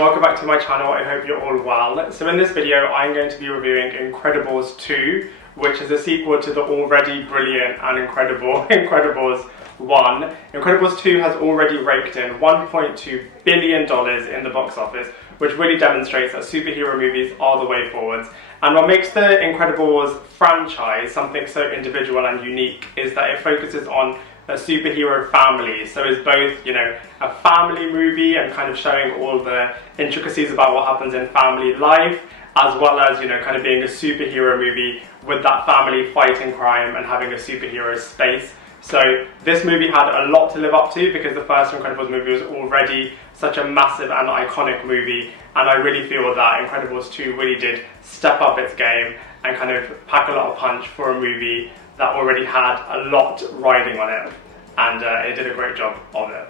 welcome back to my channel. I hope you're all well. So in this video I'm going to be reviewing Incredibles 2, which is a sequel to the already brilliant and incredible Incredibles 1. Incredibles 2 has already raked in $1.2 billion in the box office, which really demonstrates that superhero movies are the way forwards. And what makes the Incredibles franchise something so individual and unique is that it focuses on a superhero family. So it's both, a family movie and kind of showing all the intricacies about what happens in family life, as well as, kind of being a superhero movie with that family fighting crime and having a superhero space. So this movie had a lot to live up to because the first Incredibles movie was already such a massive and iconic movie, and I really feel that Incredibles 2 really did step up its game and kind of pack a lot of punch for a movie that already had a lot riding on it, and it did a great job of it.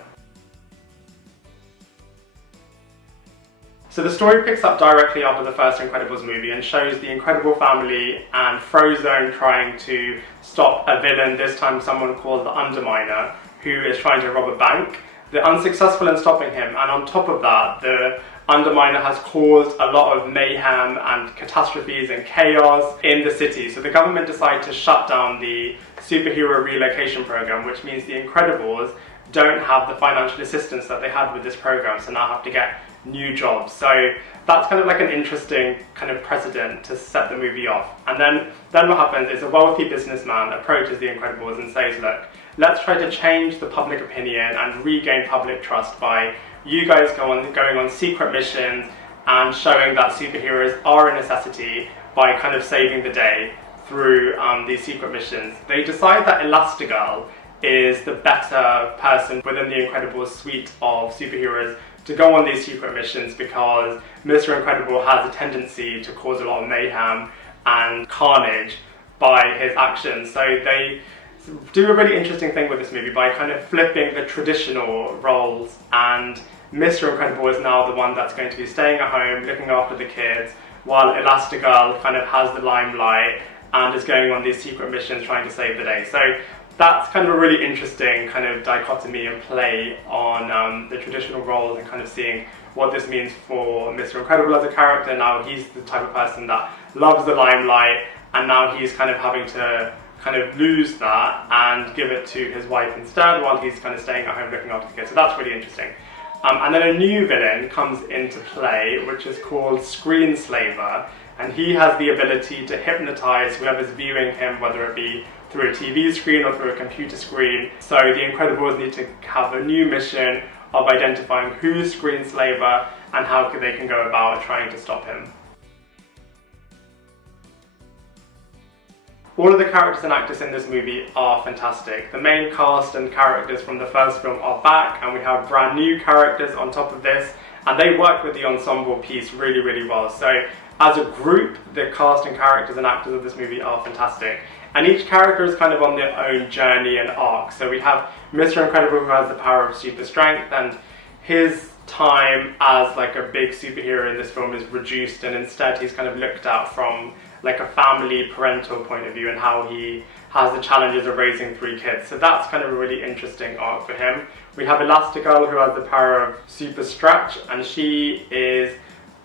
So the story picks up directly after the first Incredibles movie and shows the Incredible family and Frozone trying to stop a villain, this time someone called the Underminer, who is trying to rob a bank. They're unsuccessful in stopping him, and on top of that, the Underminer has caused a lot of mayhem and catastrophes and chaos in the city. So the government decided to shut down the superhero relocation program, which means the Incredibles don't have the financial assistance that they had with this program, so now have to get new jobs. So that's kind of like an interesting kind of precedent to set the movie off. And then what happens is a wealthy businessman approaches the Incredibles and says, look, let's try to change the public opinion and regain public trust by you guys going on secret missions and showing that superheroes are a necessity by kind of saving the day through these secret missions. They decide that Elastigirl is the better person within the Incredibles suite of superheroes to go on these secret missions because Mr. Incredible has a tendency to cause a lot of mayhem and carnage by his actions. So they do a really interesting thing with this movie by kind of flipping the traditional roles, and Mr. Incredible is now the one that's going to be staying at home, looking after the kids, while Elastigirl kind of has the limelight and is going on these secret missions trying to save the day. So that's kind of a really interesting kind of dichotomy and play on the traditional roles and kind of seeing what this means for Mr. Incredible as a character. Now he's the type of person that loves the limelight, and now he's kind of having to kind of lose that and give it to his wife instead while he's kind of staying at home looking after the kids. So that's really interesting. And then a new villain comes into play, which is called Screenslaver, and he has the ability to hypnotize whoever's viewing him, whether it be through a TV screen or through a computer screen. So the Incredibles need to have a new mission of identifying who's Screenslaver and how they can go about trying to stop him. All of the characters and actors in this movie are fantastic. The main cast and characters from the first film are back, and we have brand new characters on top of this, and they work with the ensemble piece really, really well. So as a group, the cast and characters and actors of this movie are fantastic. And each character is kind of on their own journey and arc. So we have Mr. Incredible, who has the power of super strength, and his time as like a big superhero in this film is reduced, and instead he's kind of looked at from like a family parental point of view and how he has the challenges of raising 3 kids. So that's kind of a really interesting arc for him. We have Elastigirl, who has the power of super stretch, and she is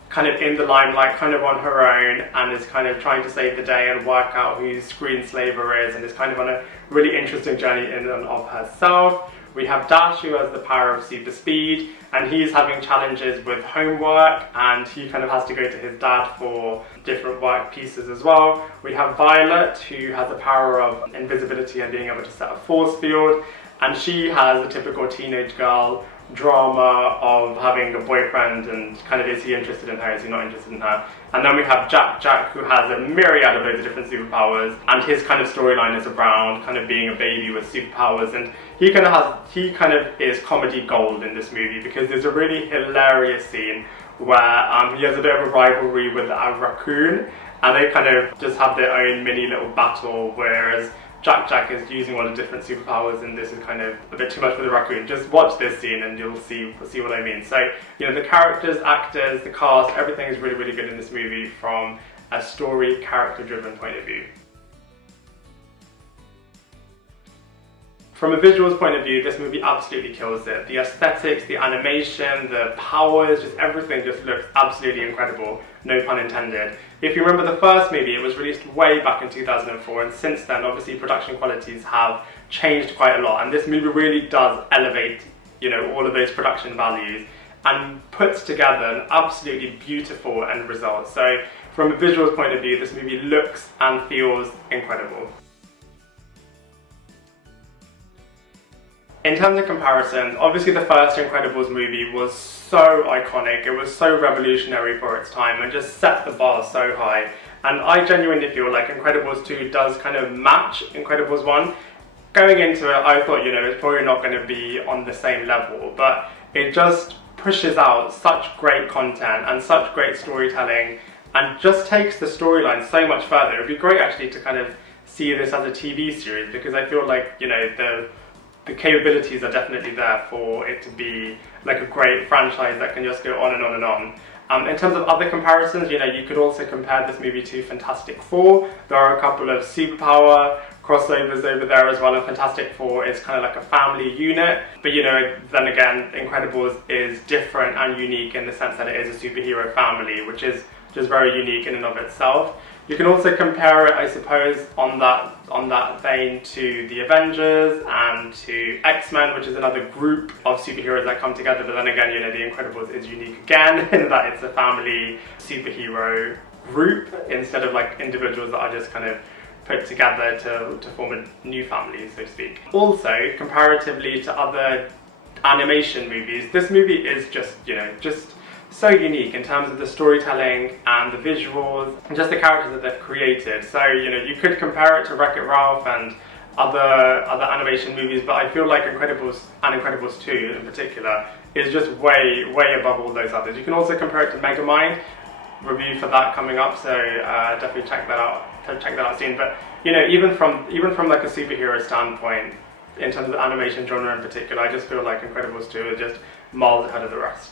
kind of in the limelight, kind of on her own, and is kind of trying to save the day and work out who Screenslaver is, and is kind of on a really interesting journey in and of herself. We have Dash, who has the power of super speed, and he's having challenges with homework, and he kind of has to go to his dad for different work pieces as well. We have Violet, who has the power of invisibility and being able to set a force field, and she has the typical teenage girl drama of having a boyfriend and kind of, is he interested in her, is he not interested in her. And then we have Jack, who has a myriad of loads of different superpowers, and his kind of storyline is around kind of being a baby with superpowers, and he kind of is comedy gold in this movie because there's a really hilarious scene where he has a bit of a rivalry with a raccoon, and they kind of just have their own mini little battle, whereas Jack is using all the different superpowers, and this is kind of a bit too much for the raccoon. Just watch this scene and you'll see what I mean. So, the characters, actors, the cast, everything is really, really good in this movie from a story, character-driven point of view. From a visuals point of view, this movie absolutely kills it. The aesthetics, the animation, the powers, just everything just looks absolutely incredible, no pun intended. If you remember the first movie, it was released way back in 2004, and since then, obviously, production qualities have changed quite a lot, and this movie really does elevate, you know, all of those production values and puts together an absolutely beautiful end result. So from a visuals point of view, this movie looks and feels incredible. In terms of comparisons, obviously the first Incredibles movie was so iconic, it was so revolutionary for its time and just set the bar so high. And I genuinely feel like Incredibles 2 does kind of match Incredibles 1. Going into it, I thought, you know, it's probably not going to be on the same level, but it just pushes out such great content and such great storytelling and just takes the storyline so much further. It would be great actually to kind of see this as a TV series, because I feel like, you know, the capabilities are definitely there for it to be like a great franchise that can just go on and on and on. In terms of other comparisons, you know, you could also compare this movie to Fantastic Four. There are a couple of superpower crossovers over there as well, and Fantastic Four is kind of like a family unit. But you know, then again, Incredibles is different and unique in the sense that it is a superhero family, which is just very unique in and of itself. You can also compare it, I suppose, on that vein to the Avengers and to X-Men, which is another group of superheroes that come together. But then again, you know, the Incredibles is unique again in that it's a family superhero group instead of like individuals that are just kind of put together to form a new family, so to speak. Also, comparatively to other animation movies, this movie is just, you know, just so unique in terms of the storytelling and the visuals and just the characters that they've created. So, you know, you could compare it to Wreck-It Ralph and other animation movies, but I feel like Incredibles and Incredibles 2 in particular is just way above all those others. You can also compare it to Megamind. Review for that coming up, so definitely check that out soon. But you know, even from like a superhero standpoint, in terms of the animation genre in particular, I just feel like Incredibles 2 is just miles ahead of the rest.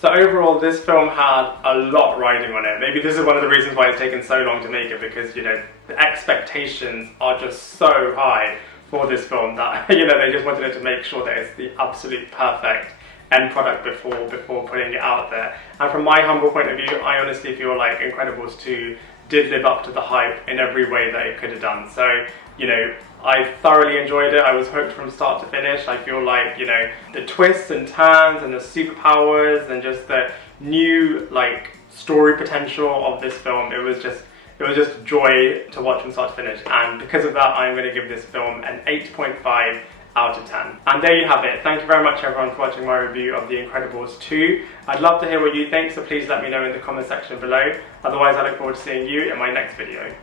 So overall, this film had a lot riding on it. Maybe this is one of the reasons why it's taken so long to make it, because, you know, the expectations are just so high for this film that, you know, they just wanted to make sure that it's the absolute perfect end product before putting it out there. And from my humble point of view, I honestly feel like Incredibles 2 did live up to the hype in every way that it could have done. So, you know, I thoroughly enjoyed it. I was hooked from start to finish. I feel like, you know, the twists and turns and the superpowers and just the new, like, story potential of this film, it was just joy to watch from start to finish. And because of that, I'm going to give this film an 8.5 out of 10. And there you have it. Thank you very much everyone for watching my review of The Incredibles 2. I'd love to hear what you think, so please let me know in the comment section below. Otherwise, I look forward to seeing you in my next video.